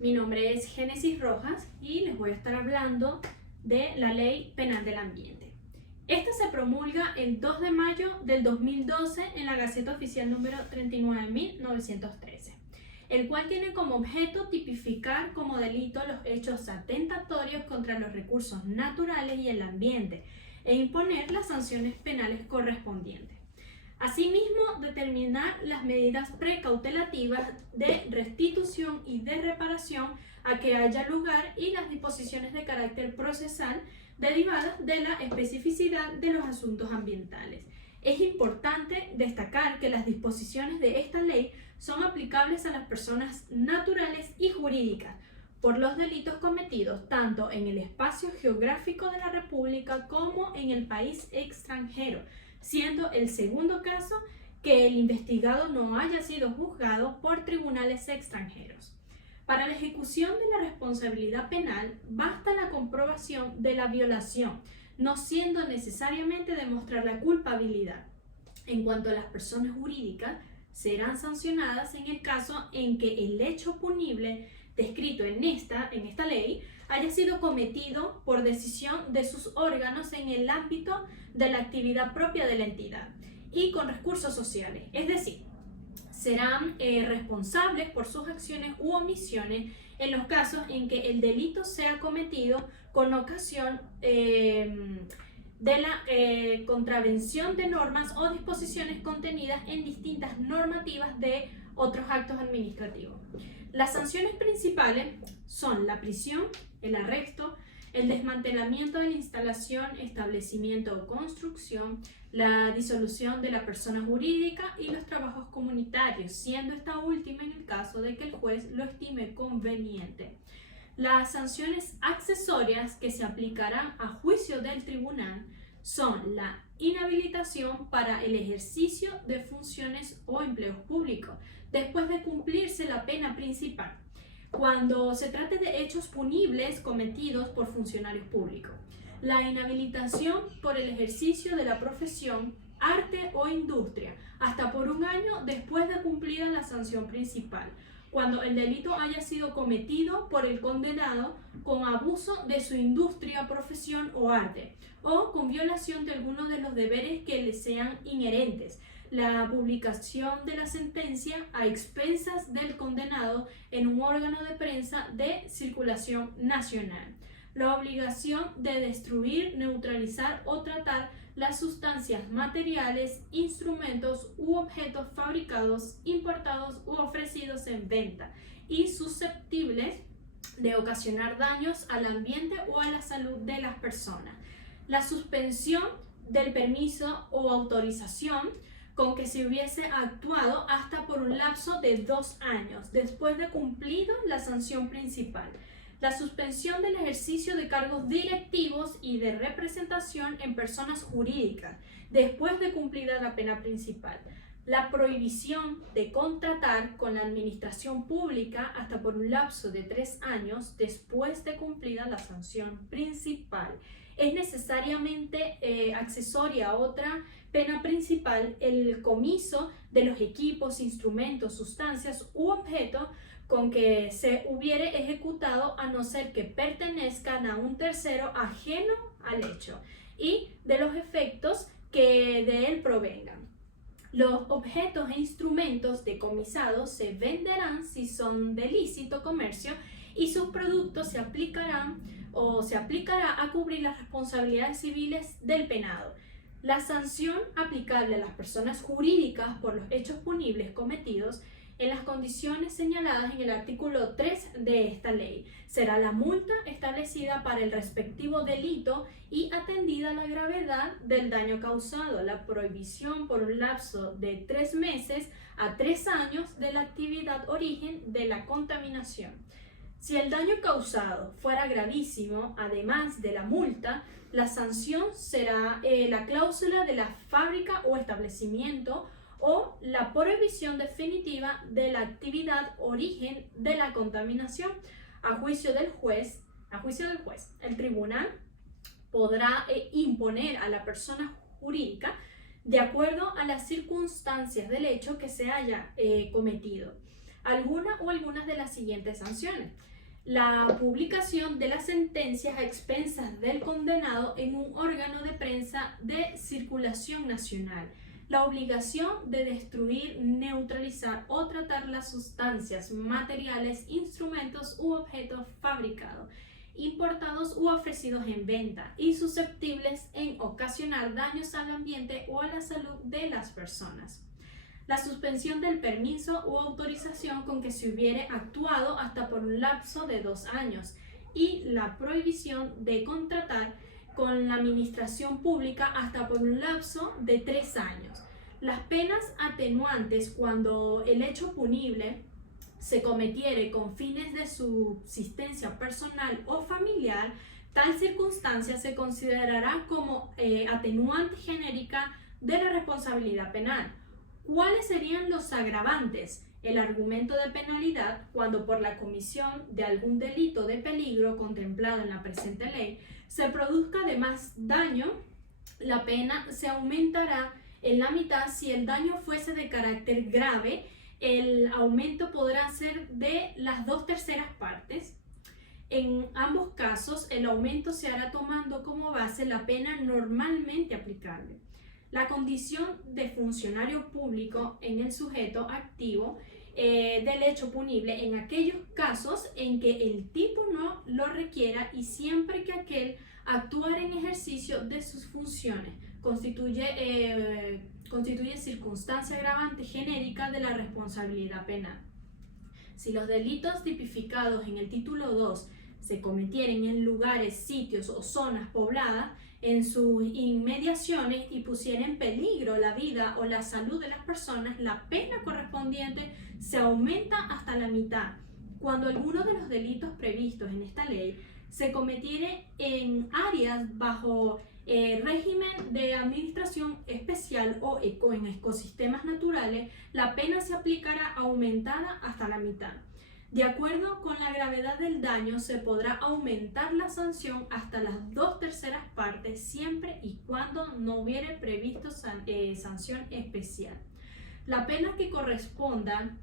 Mi nombre es Génesis Rojas y les voy a estar hablando de la Ley Penal del Ambiente. Esta se promulga el 2 de mayo del 2012 en la Gaceta Oficial número 39.913, el cual tiene como objeto tipificar como delito los hechos atentatorios contra los recursos naturales y el ambiente e imponer las sanciones penales correspondientes. Asimismo, determinar las medidas precautelativas de restitución y de reparación a que haya lugar y las disposiciones de carácter procesal derivadas de la especificidad de los asuntos ambientales. Es importante destacar que las disposiciones de esta ley son aplicables a las personas naturales y jurídicas por los delitos cometidos tanto en el espacio geográfico de la República como en el país extranjero, siendo el segundo caso que el investigado no haya sido juzgado por tribunales extranjeros. Para la ejecución de la responsabilidad penal basta la comprobación de la violación, no siendo necesariamente demostrar la culpabilidad. En cuanto a las personas jurídicas, serán sancionadas en el caso en que el hecho punible descrito en esta ley haya sido cometido por decisión de sus órganos en el ámbito de la actividad propia de la entidad y con recursos sociales, es decir, serán responsables por sus acciones u omisiones en los casos en que el delito sea cometido con ocasión de la contravención de normas o disposiciones contenidas en distintas normativas de otros actos administrativos. Las sanciones principales son la prisión, el arresto, el desmantelamiento de la instalación, establecimiento o construcción, la disolución de la persona jurídica y los trabajos comunitarios, siendo esta última en el caso de que el juez lo estime conveniente. Las sanciones accesorias que se aplicarán a juicio del tribunal son la inhabilitación para el ejercicio de funciones o empleos públicos, después de cumplirse la pena principal, cuando se trate de hechos punibles cometidos por funcionarios públicos. La inhabilitación por el ejercicio de la profesión, arte o industria, hasta por 1 año después de cumplida la sanción principal, cuando el delito haya sido cometido por el condenado con abuso de su industria, profesión o arte, o con violación de alguno de los deberes que le sean inherentes. La publicación de la sentencia a expensas del condenado en un órgano de prensa de circulación nacional. La obligación de destruir, neutralizar o tratar las sustancias materiales, instrumentos u objetos fabricados, importados u ofrecidos en venta y susceptibles de ocasionar daños al ambiente o a la salud de las personas. La suspensión del permiso o autorización con que se hubiese actuado hasta por un lapso de 2 años después de cumplido la sanción principal. La suspensión del ejercicio de cargos directivos y de representación en personas jurídicas después de cumplida la pena principal. La prohibición de contratar con la administración pública hasta por un lapso de 3 años después de cumplida la sanción principal. Es necesariamente accesoria a otra pena principal el comiso de los equipos, instrumentos, sustancias u objetos con que se hubiere ejecutado a no ser que pertenezcan a un tercero ajeno al hecho y de los efectos que de él provengan. Los objetos e instrumentos decomisados se venderán si son de lícito comercio y sus productos se aplicará a cubrir las responsabilidades civiles del penado. La sanción aplicable a las personas jurídicas por los hechos punibles cometidos en las condiciones señaladas en el artículo 3 de esta ley será la multa establecida para el respectivo delito y atendida la gravedad del daño causado, la prohibición por un lapso de 3 meses a 3 años de la actividad origen de la contaminación. Si el daño causado fuera gravísimo, además de la multa, la sanción será la cláusula de la fábrica o establecimiento o la prohibición definitiva de la actividad origen de la contaminación. A juicio del juez, el tribunal podrá imponer a la persona jurídica de acuerdo a las circunstancias del hecho que se haya cometido. algunas de las siguientes sanciones: la publicación de las sentencias a expensas del condenado en un órgano de prensa de circulación nacional, la obligación de destruir, neutralizar o tratar las sustancias, materiales, instrumentos u objetos fabricados, importados u ofrecidos en venta y susceptibles en ocasionar daños al ambiente o a la salud de las personas. La suspensión del permiso u autorización con que se hubiere actuado hasta por un lapso de 2 años y la prohibición de contratar con la administración pública hasta por un lapso de 3 años. Las penas atenuantes cuando el hecho punible se cometiere con fines de subsistencia personal o familiar, tal circunstancia se considerará como atenuante genérica de la responsabilidad penal. ¿Cuáles serían los agravantes? El argumento de penalidad cuando por la comisión de algún delito de peligro contemplado en la presente ley se produzca además daño, la pena se aumentará en la mitad. Si el daño fuese de carácter grave, el aumento podrá ser de las 2/3 partes. En ambos casos, el aumento se hará tomando como base la pena normalmente aplicable. La condición de funcionario público en el sujeto activo del hecho punible en aquellos casos en que el tipo no lo requiera y siempre que aquel actuar en ejercicio de sus funciones constituye circunstancia agravante genérica de la responsabilidad penal. Si los delitos tipificados en el título 2 se cometieren en lugares, sitios o zonas pobladas, en sus inmediaciones y pusiera en peligro la vida o la salud de las personas, la pena correspondiente se aumenta hasta la mitad. Cuando alguno de los delitos previstos en esta ley se cometiere en áreas bajo régimen de administración especial o en ecosistemas naturales, la pena se aplicará aumentada hasta la mitad. De acuerdo con la gravedad del daño, se podrá aumentar la sanción hasta las 2/3 partes, siempre y cuando no hubiere previsto sanción especial. La pena que corresponda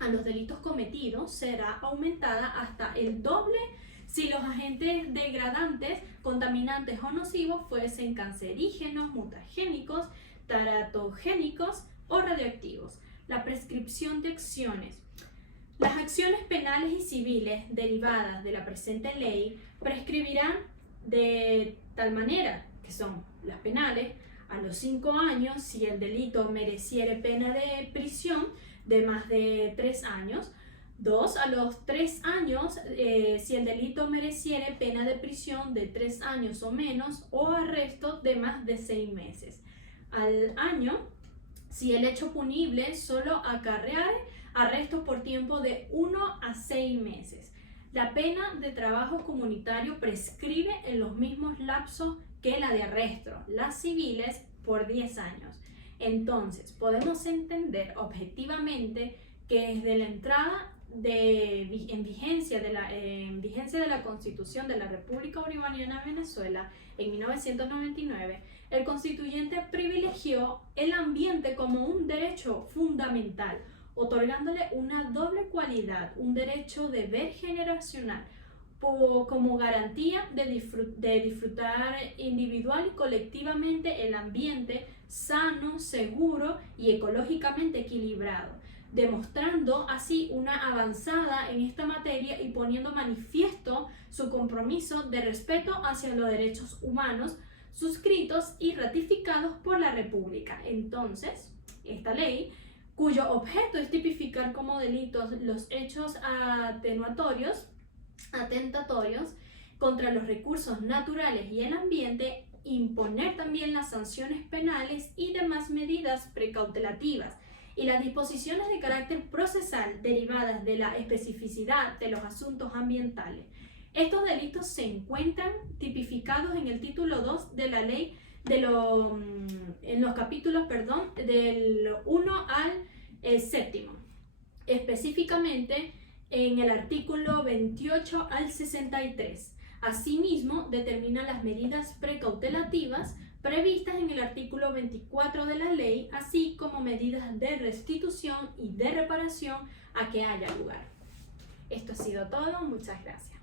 a los delitos cometidos será aumentada hasta el doble si los agentes degradantes, contaminantes o nocivos fuesen cancerígenos, mutagénicos, teratogénicos o radioactivos. La prescripción de acciones. Las acciones penales y civiles derivadas de la presente ley prescribirán de tal manera que son las penales a los 5 años si el delito mereciere pena de prisión de más de 3 años, 2 a los 3 años si el delito mereciere pena de prisión de 3 años o menos o arresto de más de 6 meses. Al año si el hecho punible solo acarreare arresto por tiempo de 1 a 6 meses. La pena de trabajo comunitario prescribe en los mismos lapsos que la de arresto, las civiles por 10 años. Entonces, podemos entender objetivamente que desde la entrada en vigencia de la Constitución de la República Bolivariana de Venezuela en 1999, el constituyente privilegió el ambiente como un derecho fundamental, otorgándole una doble cualidad, un derecho deber generacional, como garantía de disfrutar individual y colectivamente el ambiente sano, seguro y ecológicamente equilibrado, demostrando así una avanzada en esta materia y poniendo manifiesto su compromiso de respeto hacia los derechos humanos suscritos y ratificados por la República. Entonces, esta ley, cuyo objeto es tipificar como delitos los hechos atentatorios contra los recursos naturales y el ambiente, imponer también las sanciones penales y demás medidas precautelativas y las disposiciones de carácter procesal derivadas de la especificidad de los asuntos ambientales. Estos delitos se encuentran tipificados en el título 2 de la ley en los capítulos del 1 al 7, específicamente en el artículo 28 al 63. Asimismo, determina las medidas precautelativas previstas en el artículo 24 de la ley, así como medidas de restitución y de reparación a que haya lugar. Esto ha sido todo, muchas gracias.